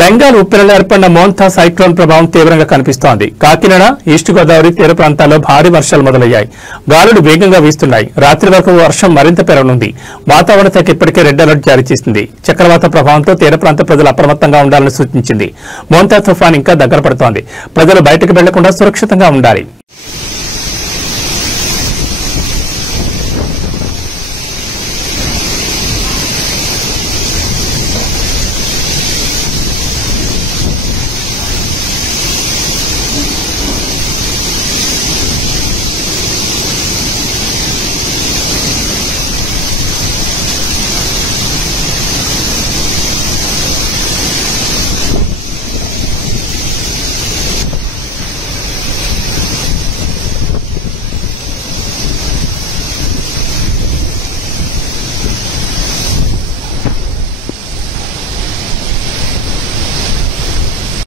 బెంగాల్ ఉప్పెనలో ఏర్పడిన మోంతా సైక్లోన్ ప్రభావం తీవ్రంగా కనిపిస్తోంది. కాకినాడ, ఈస్ట్ గోదావరి తీర ప్రాంతాల్లో భారీ వర్షాలు మొదలయ్యాయి. గాలులు వేగంగా వీస్తున్నాయి. రాత్రి వరకు వర్షం మరింత పెరగనుంది. వాతావరణ శాఖ ఇప్పటికే రెడ్ అలర్ట్ జారీ చేసింది. చక్రవాత ప్రభావంతో తీర ప్రాంత ప్రజలు అప్రమత్తంగా ఉండాలని సూచించింది. మోంతా తుఫాన్ ఇంకా దగ్గర పడుతోంది. ప్రజలు బయటకు వెళ్లకుండా సురక్షితంగా ఉండాలి.